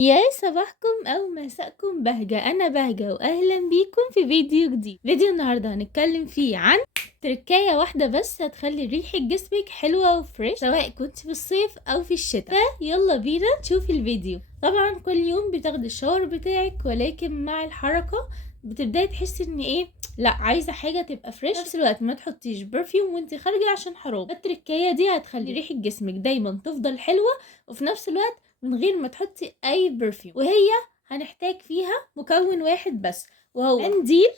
يا صباحكم او مساءكم بهجة، انا بهجة واهلا بيكم في فيديو جديد. فيديو النهاردة هنتكلم فيه عن تركاية واحدة بس هتخلي ريحة جسمك حلوة وفريش سواء كنت في الصيف او في الشتاء. فيلا بينا نشوف الفيديو. طبعا كل يوم بتاخدي الشاور بتاعك، ولكن مع الحركة بتبداي تحسي ان لا، عايزه حاجه تبقى فريش في نفس الوقت ما تحطيش برفيوم وانت خارجه عشان حرام. التركايه دي هتخلي ريحه جسمك دايما تفضل حلوه وفي نفس الوقت من غير ما تحطي اي برفيوم. وهي هنحتاج فيها مكون واحد بس، وهو منديل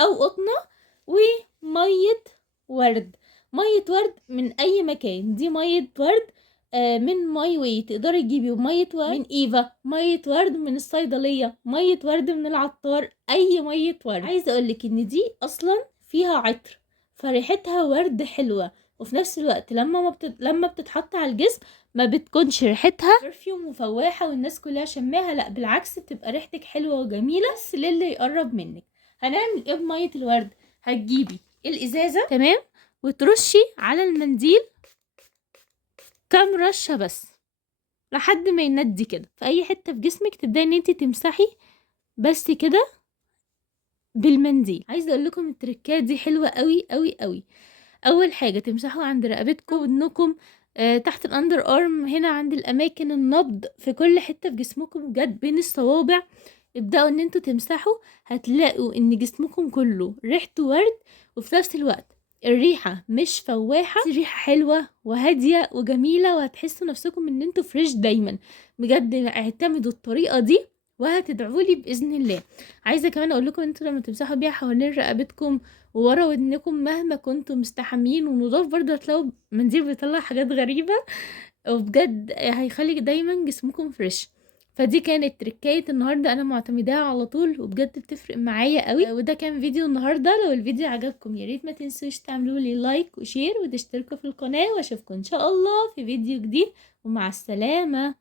او قطنه وميه ورد. ميه ورد من اي مكان، دي ميه ورد من ماي واي، تقدري تجيبي ميه ورد من ايفا، ميه ورد من الصيدليه، ميه ورد من العطار، اي ميه ورد. عايزه اقولك ان دي اصلا فيها عطر، فريحتها ورد حلوه، وفي نفس الوقت لما بتتحط على الجسم ما بتكونش ريحتها برفيوم وفواحه والناس كلها شماها، لا بالعكس بتبقى ريحتك حلوه وجميله بس للي يقرب منك. هنعمل ايه بميه الورد؟ هتجيبي الازازه تمام وترشي على المنديل كام رشه بس لحد ما يندي كده في اي حته في جسمك، تبداي ان انت تمسحي بس كده بالمنديل. عايزه اقول لكم التركات دي حلوه قوي قوي قوي. اول حاجه تمسحوا عند رقبتكم ودنكم، تحت الاندر ارم، هنا عند الاماكن النبض، في كل حته في جسمكم بجد بين الصوابع. ابداوا ان انتوا تمسحوا، هتلاقوا ان جسمكم كله ريحته ورد، وفي نفس الوقت الريحه مش فواحه، ريحه حلوه وهاديه وجميله، وهتحسوا نفسكم ان انتوا فريش دايما. بجد اعتمدوا الطريقه دي وهتدعولي باذن الله. عايزه كمان اقول لكم انتوا لما تمسحوا بيها حوالين رقبتكم وورا ودنكم مهما كنتم مستحمين ونضاف، برضه هتلاقوا منديل بيطلع حاجات غريبه، وبجد هيخلي دايما جسمكم فريش. فدي كانت تركاية النهاردة، انا معتمداها على طول وبجد بتفرق معايا قوي. وده كان فيديو النهاردة. لو الفيديو عجبكم ياريت ما تنسوش تعملوا لي لايك وشير وتشتركوا في القناة، واشوفكم ان شاء الله في فيديو جديد، ومع السلامة.